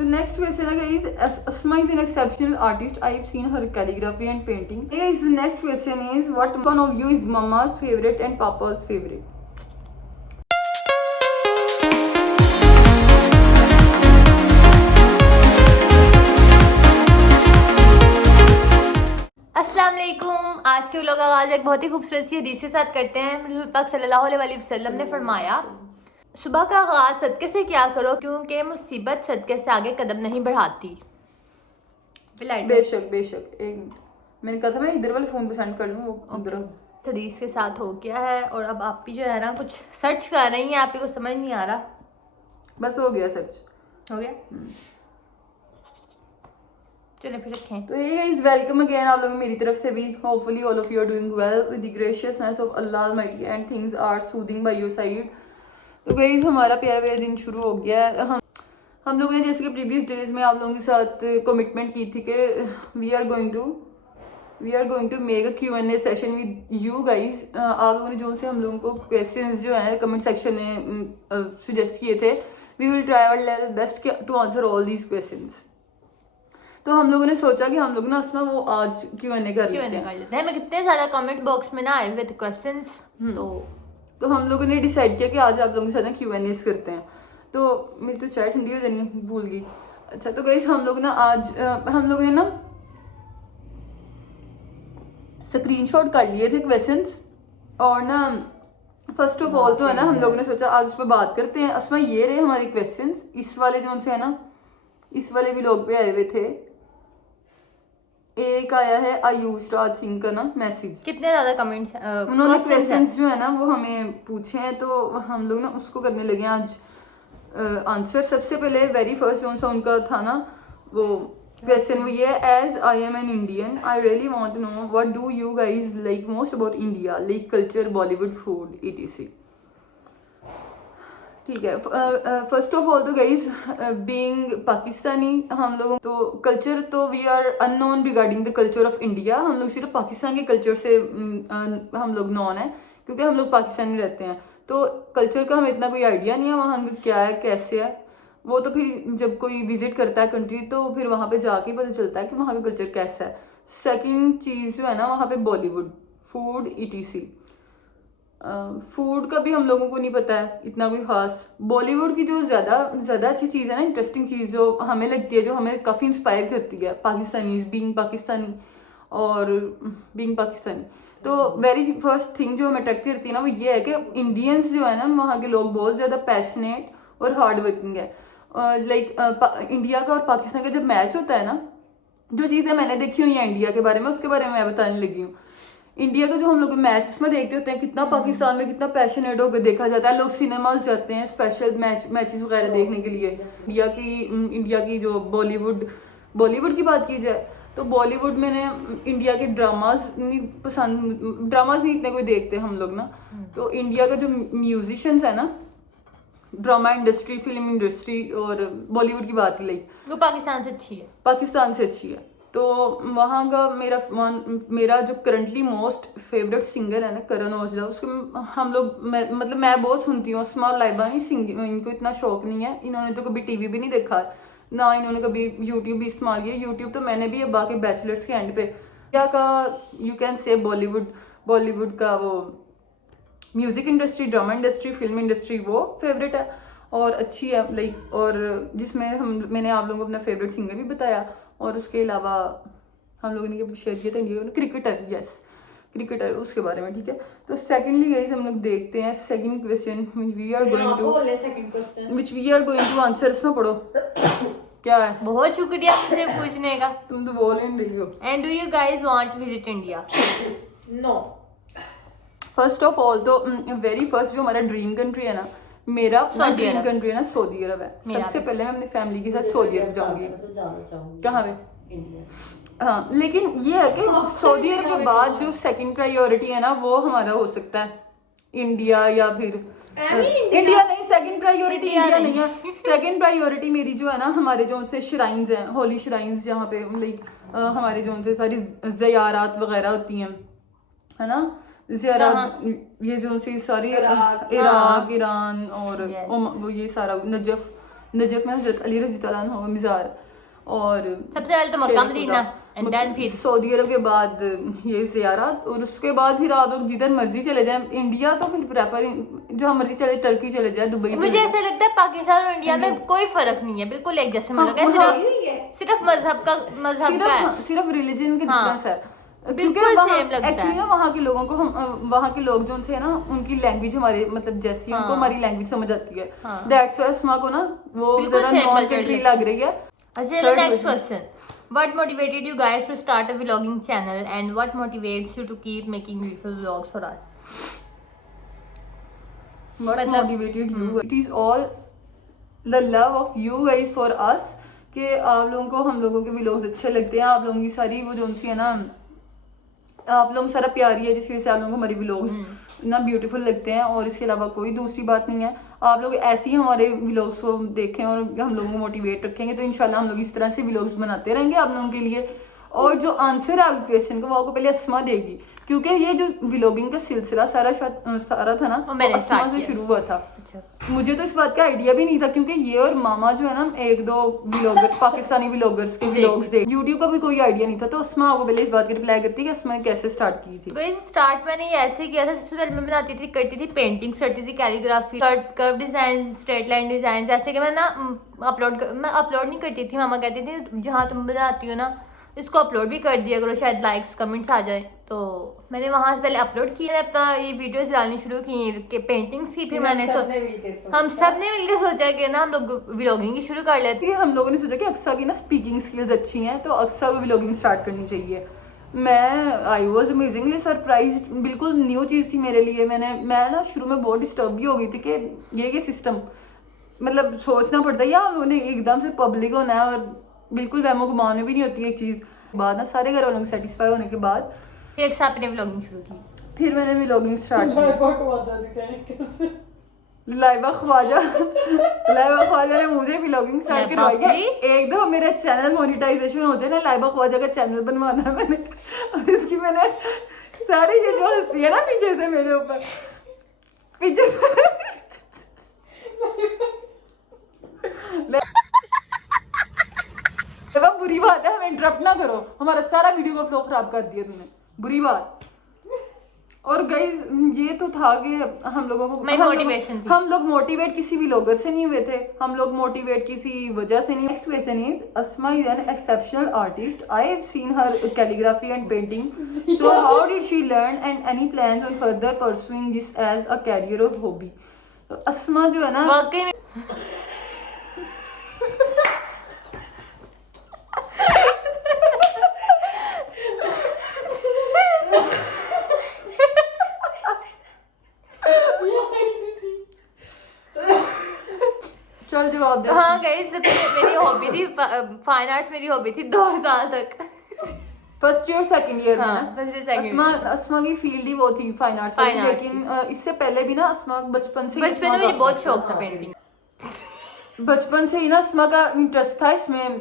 The next question is Asma is an exceptional artist. I have seen her calligraphy and painting. Guys, the next question is what one of you is mama's favorite and papa's favorite? अस्सलाम वालेकुम। आज के vlog का आगाज़ एक बहुत ही खूबसूरत सी हदीस के साथ करते हैं। रसूल पाक सल्लल्लाहु अलैहि वसल्लम ने फरमाया, सुबह का आगाज़ सदक़े से क्या करो क्योंकि मुसीबत सदक़े से आगे कदम नहीं बढ़ाती। बेशक बेशक। एक मिनट, मैंने कहा था मैं इधर वाले फ़ोन पे सेंड कर लूँ, वो उधर हदीस के साथ हो गया है। और अब आप भी जो है ना कुछ सर्च कर रही हैं, आप ही को समझ नहीं आ रहा। बस हो गया सर्च, हो गया, चलिए फिर रखें। तो ये गाइस वेलकम अगेन आप लोगों मेरी तरफ से भी। Hopefully all of you are doing well with the graciousness of Allah almighty and things are soothing by your side. तो गाइस हमारा प्यारा प्यारा दिन शुरू हो गया है। हम लोगों ने जैसे कि प्रीवियस डेज में आप लोगों के साथ कमिटमेंट की थी कि we are going to make a Q&A session with you guys. आप लोगों ने जो से हम लोगों को क्वेश्चंस जो है कमेंट सेक्शन में सजेस्ट किए थे, we will try our level best to answer all these questions. तो हम लोगों ने सोचा कि हम लोग ना असमा वो आज Q&A कर लेते हैं। मैं कितने ज़्यादा कमेंट बॉक्स में ना आए हुए थे क्वेश्चंस, तो हम लोगों ने डिसाइड किया कि आज आप लोगों के साथ ना Q&A करते हैं। तो मेरी तो चाय ठंडी हो जानी, भूल गई। अच्छा, तो गाइस हम लोग ना आज हम लोगों ने ना स्क्रीनशॉट कर लिए थे क्वेश्चंस, और ना फर्स्ट ऑफ ऑल तो है ना हम लोगों ने सोचा आज उस पर बात करते हैं। असमा ये रहे हमारे क्वेश्चंस, इस वाले जो उनसे है ना इस वाले भी लोग पे आए हुए थे। एक आया है आयुष राज सिंह का ना मैसेज। कितने ज़्यादा कमेंट्स उन्होंने क्वेश्चंस जो है ना वो हमें पूछे हैं, तो हम लोग ना उसको करने लगे आज आंसर। सबसे पहले वेरी फर्स्ट जो सा उनका था ना वो क्वेश्चन, वो ये, as I am an Indian I really want to know what do you guys like most about India, like culture, Bollywood, food, etc। ठीक है, फर्स्ट ऑफ ऑल तो गाइज बीइंग पाकिस्तानी हम लोग तो कल्चर तो we are unknown regarding the culture of India. हम लोग सिर्फ पाकिस्तान के कल्चर से हम लोग नॉन है, क्योंकि हम लोग पाकिस्तान में रहते हैं। तो कल्चर का हमें इतना कोई आइडिया नहीं है वहाँ क्या है कैसे है। वो तो फिर जब कोई विजिट करता है कंट्री तो फिर वहाँ पे जाके पता चलता है कि वहाँ का कल्चर कैसा है। सेकंड चीज़ जो है ना वहाँ पे बॉलीवुड, फूड, etc। फूड का भी हम लोगों को नहीं पता है इतना कोई ख़ास। बॉलीवुड की जो ज़्यादा अच्छी चीज़ है ना, इंटरेस्टिंग चीज़ जो हमें लगती है, जो हमें काफ़ी इंस्पायर करती है, पाकिस्तानीज बीइंग पाकिस्तानी और बीइंग पाकिस्तानी। तो वेरी फर्स्ट थिंग जो हमें अट्रैक्ट करती है ना वो ये है कि इंडियंस जो है ना वहाँ के लोग बहुत ज़्यादा पैशनेट और हार्ड वर्किंग है। लाइक इंडिया का और पाकिस्तान का जब मैच होता है ना, जो चीज़ें मैंने देखी हुई हैं इंडिया के बारे में उसके बारे में मैं बताने लगी हूँ। इंडिया का जो हम लोग मैच उसमें देखते होते हैं कितना पाकिस्तान में कितना पैशनेट होकर देखा जाता है। लोग सिनेमाज जाते हैं स्पेशल मैचेस वगैरह देखने के लिए। इंडिया की जो बॉलीवुड की बात की जाए तो बॉलीवुड में ने इंडिया के ड्रामाज नहीं इतने कोई देखते हम लोग ना। तो इंडिया का जो म्यूजिशियंस है ना, ड्रामा इंडस्ट्री, फिल्म इंडस्ट्री और बॉलीवुड की बात ही लाइक वो पाकिस्तान से अच्छी है। तो वहाँ का मेरा जो करंटली मोस्ट फेवरेट सिंगर है ना करण औजला, उसको हम लोग मैं बहुत सुनती हूँ। अस्मा और लाइबा नहीं सिंगिंग, इनको इतना शौक नहीं है, इन्होंने तो कभी टीवी भी नहीं देखा ना, इन्होंने कभी यूट्यूब भी इस्तेमाल किया। यूट्यूब तो मैंने भी अब बाकी बैचलर्स के एंड पे क्या का यू कैन से बॉलीवुड का वो music industry, drama industry, film industry वो फेवरेट है और अच्छी है लाइक। और जिसमें मैंने आप लोगों को अपना फेवरेट सिंगर भी बताया, और उसके अलावा हम लोगों ने शेयर किया था इंडिया में क्रिकेटर उसके बारे में। ठीक है, तो सेकेंडली गाइस हम लोग देखते हैं second question we are going to answer. इसमें पढ़ो क्या है। बहुत शुक्रिया मुझे पूछने का, तुम तो बोल ही नहीं रही हो। And do you guys want to visit India? No. First of all तो वेरी फर्स्ट जो हमारा ड्रीम कंट्री है ना, मेरा ड्रीम कंट्री है ना सऊदी अरब है। सबसे पहले मैं अपनी फैमिली के साथ सऊदी अरब जाऊंगी। कहाँ पे? इंडिया। हाँ, लेकिन ये है कि सऊदी अरब के बाद जो सेकंड प्रायोरिटी है ना वो हमारा हो सकता है इंडिया, या फिर इंडिया नहीं, सेकंड प्रायोरिटी इंडिया नहीं है। सेकंड प्रायोरिटी मेरी जो है ना हमारे जो उनसे श्राइन्स हैं, होली श्राइन्स, जहाँ पे लाइक हमारे जो उनसे सारी ज़ियारात वगैरह होती हैं है ना, ज़ियारात, ये जो सी सारी इराक, ईरान और वो ये सारा नजफ, नजफ में हजरत अली रजी तआला अन्हु मज़ार, और सबसे पहले तो मक्का मदीना एंड देन फिर सऊदी अरब के बाद ये ज़ियारत, और उसके बाद फिर आप लोग जिधर मर्जी चले जाएं। इंडिया तो फिर प्रेफर जहाँ मर्जी चले, टर्की चले जाए, दुबई मुझे ऐसा लगता है पाकिस्तान और इंडिया में कोई फर्क नहीं है, बिल्कुल एक जैसे मुल्क है, सिर्फ मजहब का है, सिर्फ रिलीजन के डिफरेंस है। बिल्कुल सेम लगता एक्चुअली ना वहाँ के लोगों को वहाँ के लोग जो थे ना, उनकी लैंग्वेज हमारे मतलब जैसी उनको हमारी लैंग्वेज समझ आती है। दैट्स व्हाई अस्मा को ना वो जरा नॉन कंट्री लग रही है। अच्छा, next question, what motivated you guys to start a vlogging channel and what motivates you to keep making beautiful vlogs for us? What motivated you? It is all the love of you guys for us, कि आप लोगों को हम लोगों के vlogs अच्छे लगते हैं, आप लोगों की सारी वो जो सी है ना, आप लोगों सारा प्यार ही है जिसकी वजह से आप लोगों को हमारी व्लॉग्स ना ब्यूटीफुल लगते हैं, और इसके अलावा कोई दूसरी बात नहीं है। आप लोग ऐसे ही हमारे व्लॉग्स को देखें और हम लोगों को मोटिवेट रखेंगे, तो इंशाल्लाह हम लोग इस तरह से व्लॉग्स बनाते रहेंगे आप लोगों के लिए। और जो आंसर है आपके क्वेश्चन का वो आपको पहले अस्मा देगी, क्योंकि ये जो व्लॉगिंग का सिलसिला सारा था ना, वो अस्मा से शुरू हुआ था। मुझे तो इस बात का आइडिया भी नहीं था, क्योंकि ये और मामा जो है ना, एक दो व्लॉगर्स पाकिस्तानी व्लॉगर्स के व्लॉग्स देख, यूट्यूब का भी कोई आइडिया नहीं था। तो अस्मा आपको पहले इस बात की रिप्लाई करती है कि अस्मा ने कैसे स्टार्ट की थी। तो स्टार्ट मैंने ऐसे किया था, सबसे पहले मैं बनाती थी, करती थी पेंटिंग्स, करती थी calligraphy, curve design, straight line design, जैसे कि मैं ना अपलोड नहीं करती थी। मामा कहती थी जहाँ तुम बनाती हो ना इसको अपलोड भी कर दिया करो, शायद लाइक्स कमेंट्स आ जाए। तो मैंने वहां से पहले अपलोड किया, अपना ये वीडियोस डालनी शुरू की पेंटिंग्स की। फिर मैंने हम सब ने मिलकर सोचा कि ना हम लोग व्लॉगिंग की शुरू कर लेते हैं। हम लोगों ने सोचा कि अक्सा की ना स्पीकिंग स्किल्स अच्छी हैं, तो अक्सा को व्लॉगिंग स्टार्ट करनी चाहिए। मैं आई वॉज अमेजिंगली सरप्राइज, बिल्कुल न्यू चीज़ थी मेरे लिए। मैं ना शुरू में बहुत डिस्टर्ब भी हो गई थी कि ये सिस्टम मतलब सोचना पड़ता है या उन्हें एकदम से पब्लिक होना है, और बिल्कुल वहमो गुमान भी नहीं होती एक चीज़। बाद ना सारे घर वालों को सेटिस्फाई होने के बाद फिर एक साथ अपने व्लॉगिंग शुरू की। फिर मैंने व्लॉगिंग स्टार्ट की। लाइबा ख्वाजा ने मुझे व्लॉगिंग स्टार्ट करवाई है। एक दो मेरा चैनल मोनेटाइजेशन होते हैं ना, लाइबा ख्वाजा का चैनल बनवाना है मैंने, और इसकी मैंने सारी ये जो हंसती है ना पीछे से मेरे ऊपर, पीछे से बुरी बात है, हमें इंटरप्ट ना करो, हमारा सारा वीडियो का फ्लो खराब कर दिया तुमने, बुरी बात। और गाइस ये तो था कि हम लोगों को हम लोग मोटिवेट किसी भी व्लॉगर से नहीं हुए थे, हम लोग मोटिवेट किसी वजह से नहीं। Next question is, Asma is an exceptional artist, I have seen her calligraphy and painting, so how did she learn and any plans on further pursuing this as a career और हॉबी? तो अस्मा जो है ना वाकई में जवाब दे। हाँ गाइस, मेरी हॉबी थी फाइन आर्ट्स, मेरी हॉबी थी 2 साल तक, फर्स्ट ईयर सेकंड ईयर में। अस्मा की फील्ड ही वो थी फाइन आर्ट्स, लेकिन इससे पहले भी ना अस्मा बचपन से में मुझे बहुत शौक था पेंटिंग, बचपन से ही ना अस्मा का इंटरेस्ट था इसमें।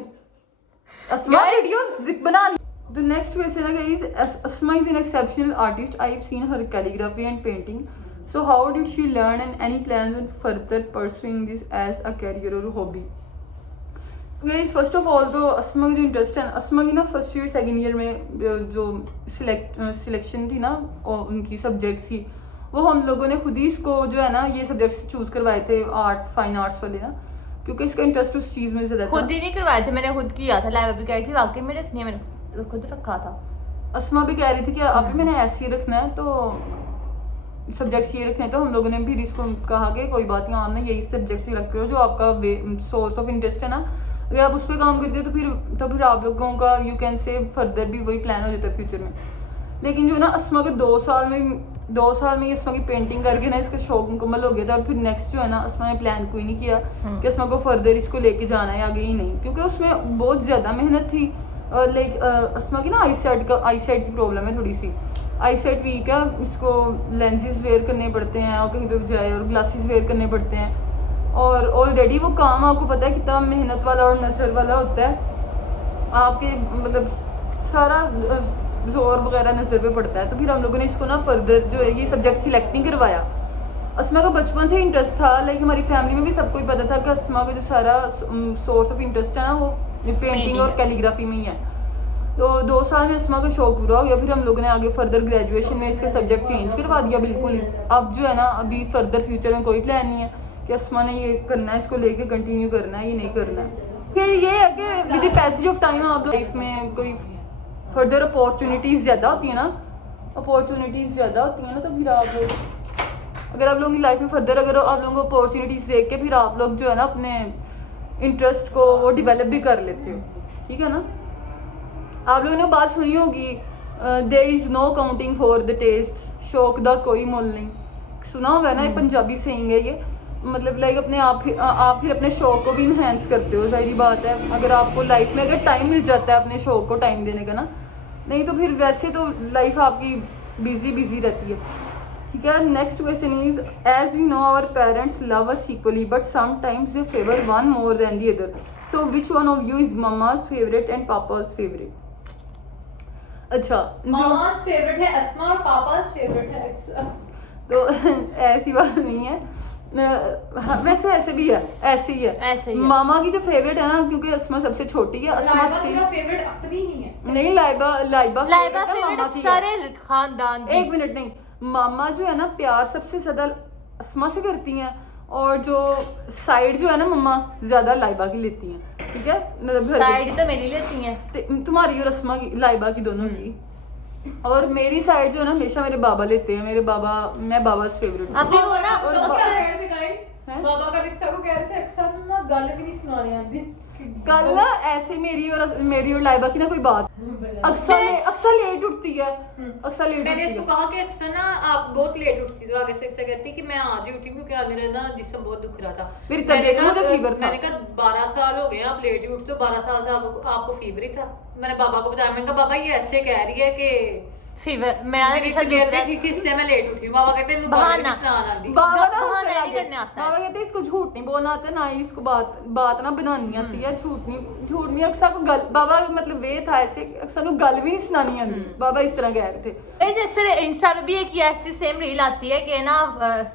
अस्मा वीडियो बना। The next question is, Asma is an exceptional artist. I have seen her calligraphy and painting. So how did she learn and any plans on further pursuing this as a career or hobby? Guys, first of all तो अस्मा की जो interest है, अस्मा की ना first year second year में जो selection थी ना और उनकी सब्जेक्ट्स की, वो हम लोगों ने खुद ही इसको जो है ना ये सब्जेक्ट्स चूज करवाए थे, आर्ट फाइन आर्ट्स वाले ना, क्योंकि इसका इंटरेस्ट उस चीज़ में ज़्यादा था। खुद ही नहीं करवाए थे, मैंने खुद किया था, लाइव भी थी, वाकई में रखनी है, मैंने खुद रखा था। अस्मा भी कह रही थी कि आप मैंने ऐसे ही रखना है, तो सब्जेक्ट्स ये रखने हैं, तो हम लोगों ने भी इसको कहा कि कोई बात नहीं, आप ना यही सब्जेक्ट्स सिलेक्ट करो जो आपका सोर्स ऑफ इंटरेस्ट है ना, अगर आप उस पर काम करते हो तो फिर आप लोगों का यू कैन से फर्दर भी वही प्लान हो जाता है फ्यूचर में। लेकिन जो ना अस्मा के 2 साल में अस्मा की पेंटिंग करके ना इसका शौक मुकम्मल हो गया था, और फिर नेक्स्ट जो है ना अस्मा ने प्लान कोई नहीं किया कि अस्मा को फर्दर इसको लेके जाना है, आगे ही नहीं, क्योंकि उसमें बहुत ज़्यादा मेहनत थी। लाइक अस्मा की ना आई साइट की प्रॉब्लम है, थोड़ी सी आई साइट वीक है, इसको लेंसेज वेयर करने पड़ते हैं और कहीं पे भी जाए, और ग्लासेस वेयर करने पड़ते हैं, और ऑलरेडी वो काम आपको पता है कितना मेहनत वाला और नजर वाला होता है, आपके मतलब सारा जोर वगैरह नजर पे पड़ता है। तो फिर हम लोगों ने इसको ना फर्दर जो है ये सब्जेक्ट सिलेक्ट नहीं करवाया। अस्मा का बचपन से इंटरेस्ट था, लाइक हमारी फैमिली में भी सबको ही पता था कि अस्मा का जो सारा सोर्स ऑफ इंटरेस्ट है ना वो पेंटिंग और कैलीग्राफी में ही है। तो 2 साल में अस्मा का शौक पूरा हो गया, फिर हम लोगों ने आगे फर्दर ग्रेजुएशन में इसके सब्जेक्ट चेंज करवा दिया बिल्कुल ही। अब जो है ना अभी फर्दर फ्यूचर में कोई प्लान नहीं है कि अस्मा ने ये करना है, इसको लेके कंटिन्यू करना है, ये नहीं करना है। फिर ये है कि with the passage of time आप लाइफ में कोई फर्दर अपॉर्चुनिटीज़ ज़्यादा होती है ना, तो फिर आप लोग अगर आप लोगों की लाइफ में फर्दर अगर आप लोगों को अपॉर्चुनिटीज़ देख के फिर आप लोग जो है ना अपने इंटरेस्ट को वो डिवेलप भी कर लेते हो, ठीक है ना। आप लोगों ने बात सुनी होगी there is no counting for the test, शौक दा कोई मोल नहीं, सुना होगा ना, ये पंजाबी सेइंग है ये, मतलब लाइक अपने आप फिर अपने शौक को भी इन्हेंस करते हो, जाहिर बात है। अगर आपको लाइफ में अगर टाइम मिल जाता है अपने शौक को टाइम देने का ना, नहीं तो फिर वैसे तो लाइफ आपकी बिजी रहती है, ठीक है। Next question is as we know our parents love us equally but sometimes they favour one more than the other, so which one of you is mamma's favourite and papa's favourite? अच्छा, mamma's favourite है अस्मा और papa's favourite है अक्सर। तो ऐसी बात नहीं है, वैसे ऐसे भी है, ऐसे ही है। मामा की जो फेवरेट है ना, क्योंकि अस्मा सबसे छोटी है, अस्मा फेवरेट अख्तरी ही है। नहीं, लाइबा फेवरेट सारे खानदान की। 1 मिनट, नहीं, मामा जो है ना प्यार सबसे ज्यादा अस्मा से करती हैं, और जो साइड जो है ना मम्मा ज्यादा लाइबा की लेती हैं, ठीक है। मतलब साइड तो मेरी लेती हैं, तुम्हारी और अस्मा की, लाइबा की दोनों की। और मेरी साइड जो है ना हमेशा मेरे बाबा लेते हैं, मेरे बाबा, मैं बाबा से फेवरेट हूं। फिर वो ना बाबा का रिक्शा को कह रहे थे अक्सर ना गल भी नहीं सुनानी आती। कल ना ऐसे मेरी और लाइबा की ना कोई बात अक्सर लेट उठती है, अक्सर लेट। मैंने इसको कहा कि अक्सर ना आप बहुत लेट उठती हो, आगे से अक्सर कहती कि मैं आज ही उठी क्योंकि आज मेरा ना जिस्म बहुत दुख रहा था। मेरी तबीयत मुझे फीवर था। मैंने कहा 12 साल हो गए आप लेट ही उठते हो, 12 साल से आपको फीवर ही था। मैंने बाबा को बताया, मैंने कहा बाबा ये ऐसे कह रही है कि फीवर मेरा इसलिए मैं लेट उठी हूँ। बाबा कहते हैं बहाना नहीं करने आता। बाबा कहते हैं इसको झूठ नहीं बोलना आता, ना ही इसको बात ना बनानी आती है, झूठ नहीं अक्सर को गल, बाबा मतलब वे था ऐसे अक्सर को गल भी नहीं सुनानी आती, बाबा इस तरह कह रहे थे। अक्सर इंस्टा पे भी एक ऐसी सेम रील आती है कि ना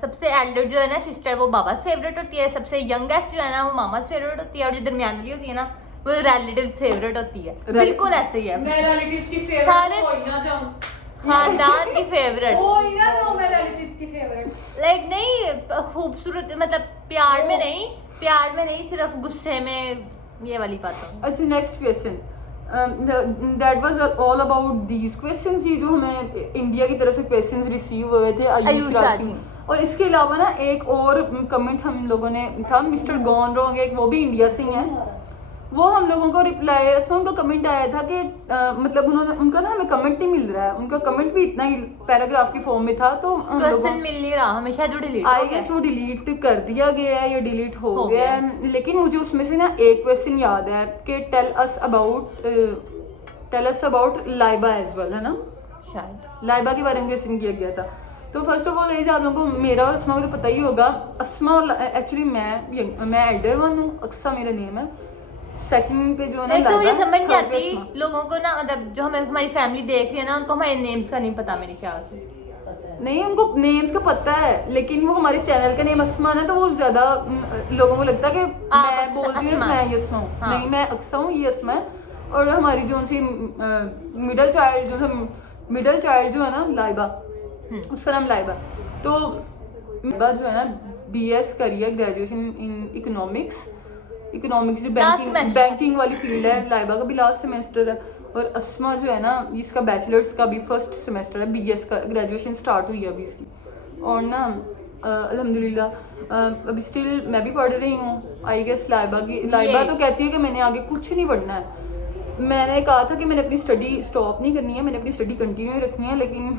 सबसे एल्डर जो है ना सिस्टर वो बाबा फेवरेट होती है, सबसे यंगेस्ट जो है ना वो मामा फेवरेट होती है, और जो दरमियान वाली होती है ना वो रिलेटिव्स फेवरेट होती है। बिल्कुल ऐसे ही है, मैं रिलेटिव्स की फेवरेट सारे हो ही ना जाऊं, खानदान की फेवरेट हो ही ना जाऊं, मैं रिलेटिव्स की फेवरेट। लाइक नहीं खूबसूरत, मतलब प्यार में नहीं सिर्फ गुस्से में, ये वाली बात। अच्छा, next question, that was all about these questions, ये जो हमें इंडिया की तरफ से क्वेश्चंस रिसीव हुए थे आयुष राठी। और इसके अलावा ना एक और कमेंट हम लोगों ने था, मिस्टर गॉन रॉन्ग, एक वो भी इंडिया से ही है, वो हम लोगों को रिप्लाई, इसमें उनका कमेंट आया था कि मतलब उनका ना हमें कमेंट नहीं मिल रहा है, उनका कमेंट भी इतना ही पैराग्राफ की फॉर्म में था, तो क्वेश्चन मिल नहीं रहा, हमेशा जो डिलीट आई गेस वो डिलीट कर दिया गया है या डिलीट हो गया है। लेकिन मुझे उसमें से ना एक क्वेश्चन याद है कि tell us about Laiba as well, है ना, शायद लाइबा के बारे में क्वेश्चन किया गया था। तो फर्स्ट ऑफ ऑल आप लोगों को मेरा और अस्मा को तो पता ही होगा, अस्मा एक्चुअली मैं एल्डर वन हूँ, अक्सा मेरा नेम है, सेकंड पे जो है ना तो मुझे समझ नहीं आती लोगों को ना, मतलब जो हमारी फैमिली देख रही है ना, उनको हमारे नेम्स का नहीं पता मेरे ख्याल से। नहीं, उनको नेम्स का पता है, लेकिन वो हमारे चैनल का नेम अस्मा है, तो वो ज्यादा लोगों को लगता है कि मैं बोलती हूँ मैं ये अस्मा हूँ, नहीं मैं अक्सा हूँ, ये अस्मा है। और हमारी जो सी मिडिल चाइल्ड जो है ना लाइबा, उसका नाम लाइबा। तो लाइबा जो है ना BS करी है, ग्रेजुएशन इन इकोनॉमिक्स जो बैंकिंग वाली फील्ड है, लाइबा का भी लास्ट सेमेस्टर है। और अस्मा जो है ना इसका बैचलर्स का भी फर्स्ट सेमेस्टर है, BS का ग्रेजुएशन स्टार्ट हुई है अभी इसकी। और ना अल्हम्दुलिल्लाह अभी स्टिल मैं भी पढ़ रही हूँ। आई गेस लाइबा तो कहती है कि मैंने आगे कुछ नहीं पढ़ना है। मैंने कहा था कि मैंने अपनी स्टडी स्टॉप नहीं करनी है, मैंने अपनी स्टडी कंटिन्यू रखनी है, लेकिन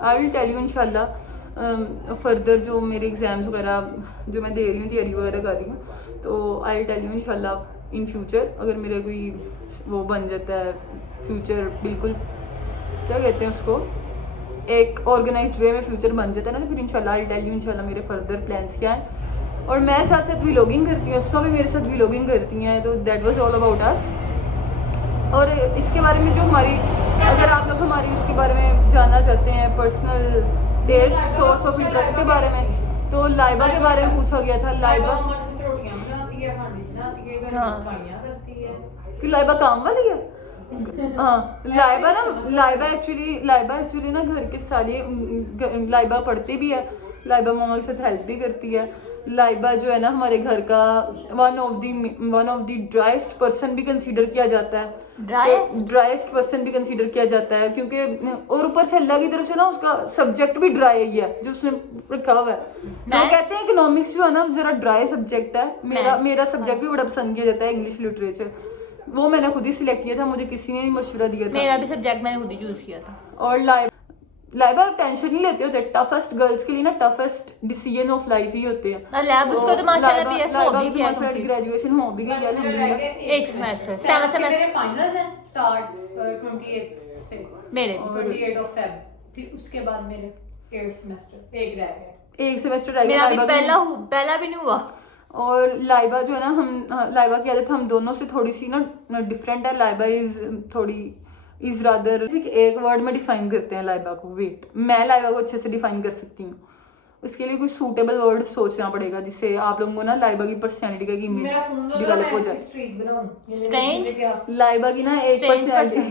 आई विल टेल यू इंशाल्लाह फर्दर जो मेरे एग्ज़ाम्स वगैरह जो मैं दे रही हूँ, तैयारी वगैरह कर रही हूँ, तो आई विल टेल यू इंशाल्लाह इन फ्यूचर, अगर मेरा कोई वो बन जाता है फ्यूचर, बिल्कुल क्या कहते हैं उसको, एक ऑर्गेनाइज्ड वे में फ्यूचर बन जाता है ना, तो फिर इंशाल्लाह आई विल टेल यू इंशाल्लाह मेरे फर्दर प्लान्स क्या हैं। और मैं साथ साथ व्लॉगिंग करती हूँ, उसमें भी मेरे साथ व्लॉगिंग करती हैं, तो that was all about us. और इसके बारे में जो हमारी, अगर आप लोग हमारी उसके बारे में जानना चाहते हैं, personal taste, source of interest के बारे में, तो लाइबा के बारे में पूछा गया था। लाइबा रोटियां बनाती है, हांडी बनाती है, घर की हाँ। सफाइयां करती है। कि लाइबा काम वाली है। हाँ, लाइबा एक्चुअली ना घर के सारे लाइबा पढ़ती भी है, लाइबा मामा के साथ हेल्प भी करती है। लाइबा जो है ना हमारे घर का one of the driest person भी कंसीडर किया जाता है। ड्राइस्ट पर्सन भी कंसीडर किया जाता है क्योंकि और ऊपर से अल्लाह की तरफ से ना उसका सब्जेक्ट भी ड्राई ही है जो उसने रखा हुआ है। तो कहते हैं इकोनॉमिक्स जो है ना जरा ड्राई सब्जेक्ट है। मेरा सब्जेक्ट भी बड़ा पसंद किया जाता है, इंग्लिश लिटरेचर। वो मैंने खुद ही सिलेक्ट किया था, मुझे किसी ने मशवरा दिया था। मेरा भी सब्जेक्ट मैंने खुद ही चूज किया था। और लाइबा टेंशन नहीं लेते होते। टफेस्ट गर्ल्स के लिए ना टफेस्ट डिसीजन ऑफ लाइफ ही होते हैं। लैब उसको तो माशाल्लाह भी ऐसा हो भी गया माशाल्लाह ग्रेजुएशन हो भी गई है अल्हम्दुलिल्लाह। एक सेमेस्टर 7 मेरे सेमेस्टर फाइनल्स हैं स्टार्ट 28 से मेरे 28 ऑफ फेब। फिर उसके बाद मेरे 8 सेमेस्टर एक रह गया। एक सेमेस्टर रह मेरा गया। भी पहला भी नहीं हुआ। और लाइबा जो है ना लाइबा की आदत हम दोनों से थोड़ी सी ना डिफरेंट है। लाइबा इज रादर एक वर्ड में डिफाइन करते हैं लाइबा को। वेट, मैं लाइबा को अच्छे से डिफाइन कर सकती हूँ। उसके लिए कोई सूटेबल वर्ड सोचना पड़ेगा जिससे आप लोगों को ना लाइबा की पर्सनैलिटी का इमेज डेवलप हो जाए। Strange? लाइबा की ना एक Strange पर्सनैलिटी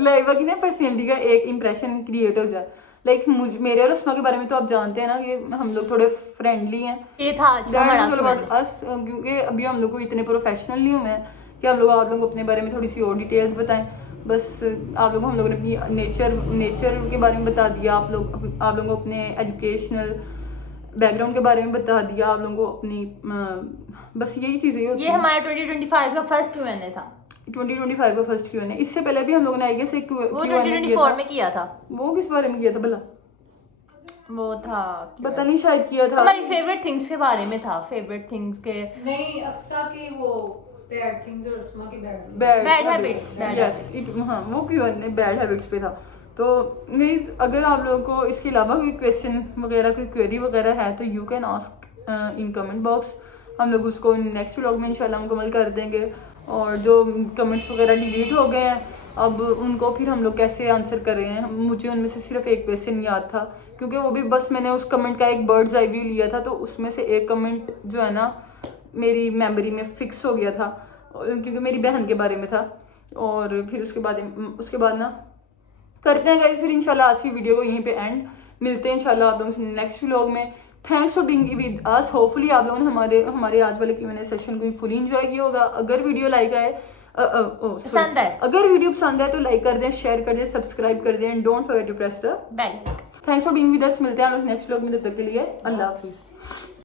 लाइबा की ना पर्सनैलिटी का एक इंप्रेशन क्रिएट हो जाए। लाइक मेरे और उस्मा के बारे में तो आप जानते हैं ना कि हम लोग थोड़े फ्रेंडली हैं। ये था अच्छा हमारा अस क्योंकि अभी हम लोग को इतने प्रोफेशनल नहीं हुए हैं कि हम लोग आप लोगों को अपने बारे में थोड़ी सी और डिटेल्स बताएं। बस आप लोगों को हम लोगों ने अपनी नेचर के बारे में बता दिया। आप लोगों को अपने एजुकेशनल बैकग्राउंड के बारे में बता दिया। आप लोगों को अपनी बस यही चीज़ें होती ये हैं। हमारा 2025 का फर्स्ट Q&A था। 2025 का फर्स्ट Q&A। इससे पहले भी हम लोगों ने आई गेस एक वो Q&A 2024 में किया था। वो किस बारे में किया था भला? वो था पता नहीं, शायद किया था। हमारी फेवरेट थिंग्स के बारे में था। फेवरेट थिंग्स के नहीं, अक्सा की वो बैड थिंग्स और उस्मा की bad Bad habits, bad yes हाँ, वो Q&A बैड हैबिट्स पे था। तो गाइस अगर आप लोगों को इसके अलावा कोई क्वेश्चन वगैरह कोई क्वेरी वगैरह है तो you can ask in comment box. हम लोग उसको नेक्स्ट व्लॉग में इंशाल्लाह मुकम्मल कर देंगे। और जो कमेंट्स वगैरह डिलीट हो गए हैं अब उनको फिर हम लोग कैसे आंसर कर रहे हैं। मुझे उनमें से सिर्फ एक क्वेश्चन याद था क्योंकि वो भी बस मैंने उस कमेंट का एक बर्ड्स आई व्यू लिया था। तो उसमें से एक कमेंट जो है ना मेरी मेमोरी में फिक्स हो गया था क्योंकि मेरी बहन के बारे में था। और फिर उसके बाद ना करते हैं गाइस फिर इंशाल्लाह आज की वीडियो को यहीं पे एंड। मिलते हैं इंशाल्लाह आप लोगों से नेक्स्ट व्लॉग में। Thanks for being with us. Hopefully आप लोगों ने हमारे आज वाले Q&A सेशन को फुली एंजॉय किया होगा। अगर वीडियो लाइक आए पसंद है, अगर वीडियो पसंद है तो लाइक कर दें, शेयर कर दें, सब्सक्राइब कर दें and don't forget to press the bell. Thanks for being with us. मिलते हैं हम लोग नेक्स्ट व्लॉग में, तब तक के लिए अल्लाह हाफिज़।